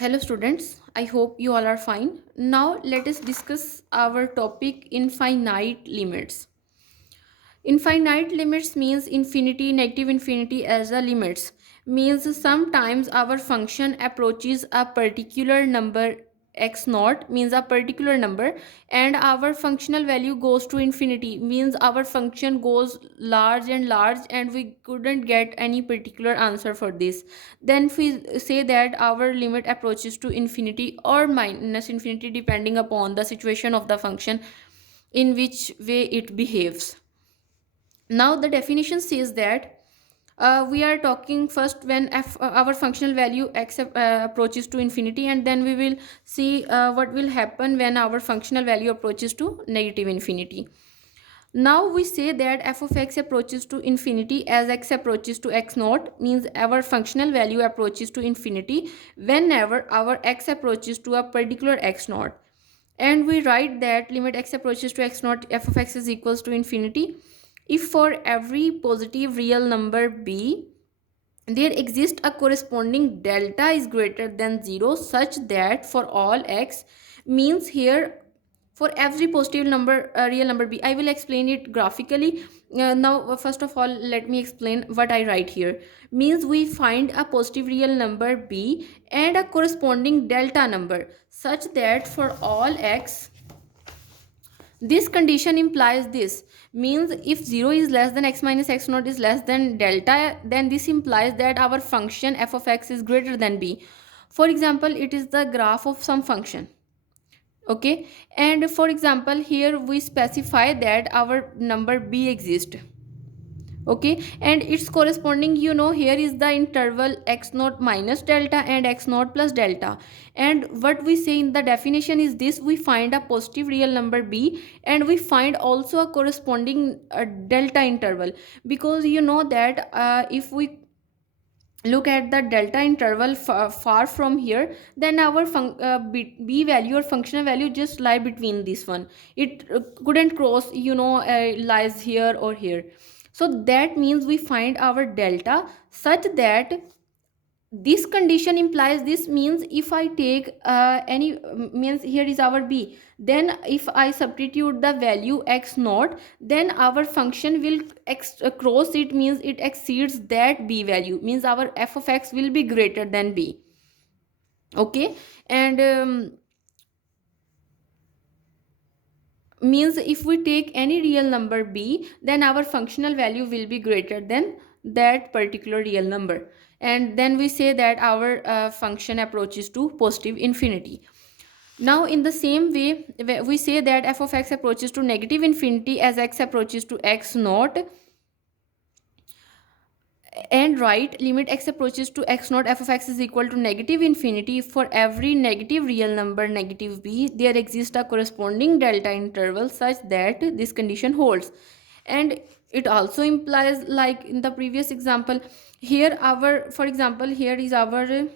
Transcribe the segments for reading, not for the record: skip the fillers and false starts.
Hello students, I hope you all are fine. Now let us discuss our topic infinite limits. Infinite limits means infinity, negative infinity as a limits. Means sometimes our function approaches a particular number x naught means a particular number, and our functional value goes to infinity means our function goes large and large and we couldn't get any particular answer for this. Then we say that our limit approaches to infinity or minus infinity depending upon the situation of the function in which way it behaves. Now the definition says that we are talking first when our functional value approaches to infinity, and then we will see what will happen when our functional value approaches to negative infinity. Now we say that f of x approaches to infinity as x approaches to x naught means our functional value approaches to infinity whenever our x approaches to a particular x naught. And we write that limit x approaches to x naught f of x is equals to infinity if for every positive real number b there exists a corresponding delta is greater than 0 such that for all x means here for every positive number real number b. I will explain it graphically. Now first of all let me explain what I write here. Means we find a positive real number b and a corresponding delta number such that for all x this condition implies this. Means if 0 is less than x minus x naught is less than delta, then this implies that our function f of x is greater than b. For example, it is the graph of some function. Okay, and for example here we specify that our number b exists. Okay, and its corresponding, here is the interval x naught minus delta and x naught plus delta. And what we say in the definition is this: we find a positive real number b and we find also a corresponding delta interval, because you know that if we look at the delta interval far from here, then our b value or functional value just lie between this one. It couldn't cross, lies here or here. So that means we find our delta such that this condition implies this. Means if I take any means here is our b, then if I substitute the value x naught, then our function will cross it, means it exceeds that b value, means our f of x will be greater than b. Okay, and means if we take any real number b, then our functional value will be greater than that particular real number, and then we say that our function approaches to positive infinity. Now in the same way we say that f of x approaches to negative infinity as x approaches to x naught, and write limit x approaches to x naught f of x is equal to negative infinity for every negative real number negative b there exists a corresponding delta interval such that this condition holds. And it also implies, like in the previous example, here our, for example, here is our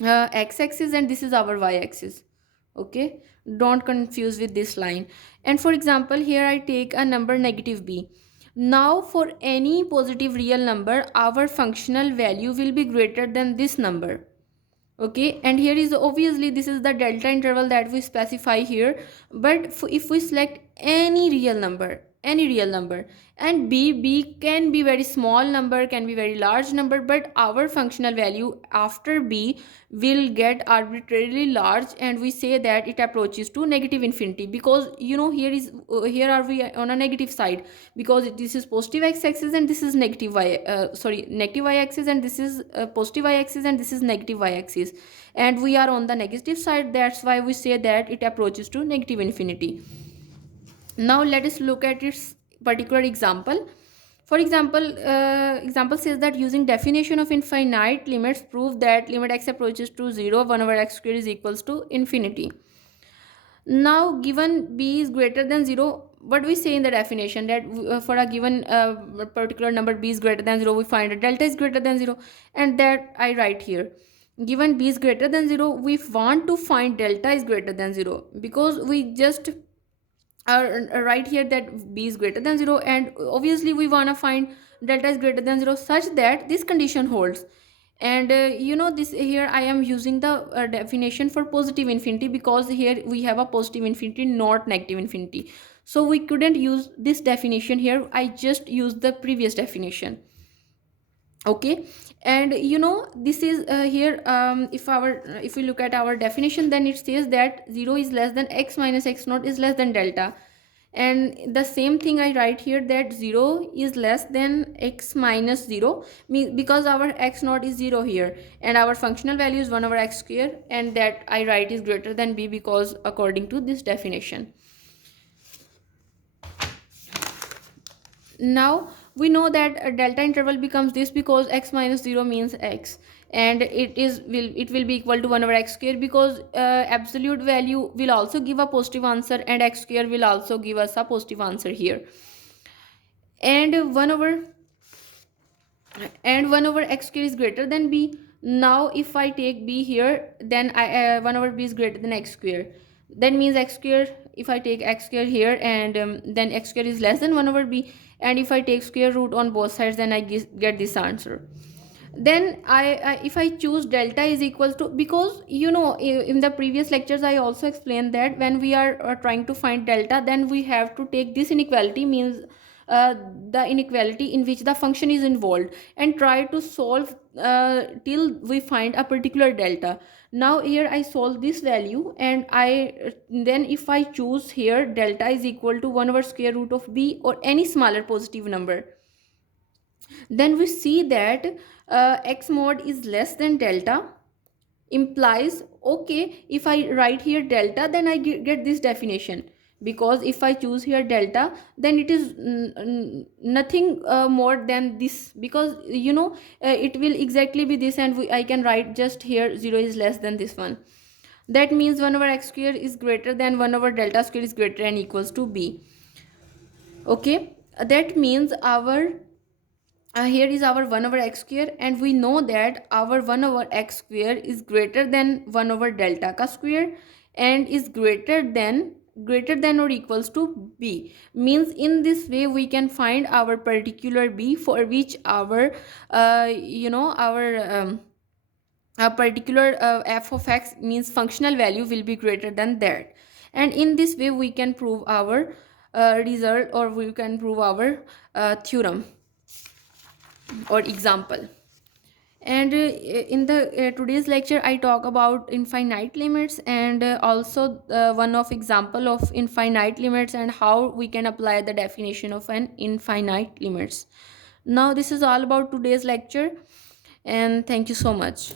x-axis and this is our y-axis. Okay, don't confuse with this line. And for example here I take a number negative b. Now for any positive real number our functional value will be greater than this number. Okay, and here is obviously this is the delta interval that we specify here. But if we select any real number, and b can be very small number, can be very large number, but our functional value after b will get arbitrarily large, and we say that it approaches to negative infinity, because here are we on a negative side, because this is positive x-axis and this is negative negative y-axis, and this is positive y-axis and this is negative y-axis, and we are on the negative side. That's why we say that it approaches to negative infinity. Now let us look at its particular example. For example, example says that using definition of infinite limits, prove that limit x approaches to 0 1 over x square is equals to infinity. Now given b is greater than 0, what we say in the definition, that for a given particular number b is greater than 0, we find that delta is greater than 0, and that I write here. Given b is greater than 0, we want to find delta is greater than 0, because we just right here that b is greater than 0, and obviously we want to find delta is greater than 0 such that this condition holds. And this here I am using the definition for positive infinity, because here we have a positive infinity, not negative infinity. So we couldn't use this definition here, I just used the previous definition. Okay. And this is here, if we look at our definition, then it says that 0 is less than x minus x naught is less than delta. And the same thing I write here, that 0 is less than x minus 0, because our x naught is 0 here, and our functional value is 1 over x square, and that I write is greater than b, because according to this definition. Now we know that a delta interval becomes this, because x minus 0 means x, and it will be equal to 1 over x square, because absolute value will also give a positive answer, and x square will also give us a positive answer here. And 1 over x square is greater than b. Now if I take b here, then 1 over b is greater than x square. That means x square, if I take x square here, and then x square is less than 1 over b, and if I take square root on both sides, then I get this answer. Then if I choose delta is equal to, because in the previous lectures I also explained that when we are trying to find delta, then we have to take this inequality, means the inequality in which the function is involved, and try to solve till we find a particular delta. Now here I solve this value, and then if I choose here delta is equal to 1 over square root of b, or any smaller positive number, then we see that x mod is less than delta, implies, okay, if I write here delta, then I get this definition, because if I choose here delta, then it is nothing more than this, because it will exactly be this, and I can write just here 0 is less than this one. That means 1 over x square is greater than 1 over delta square is greater and equals to b. Okay, that means our here is our 1 over x square, and we know that our 1 over x square is greater than 1 over delta ka square, and is greater than or equals to b. Means in this way we can find our particular b, for which our a particular f of x, means functional value, will be greater than that. And in this way we can prove our result, or we can prove our theorem or example. And in the today's lecture I talk about infinite limits, and also one of example of infinite limits, and how we can apply the definition of an infinite limits. Now this is all about today's lecture, and thank you so much.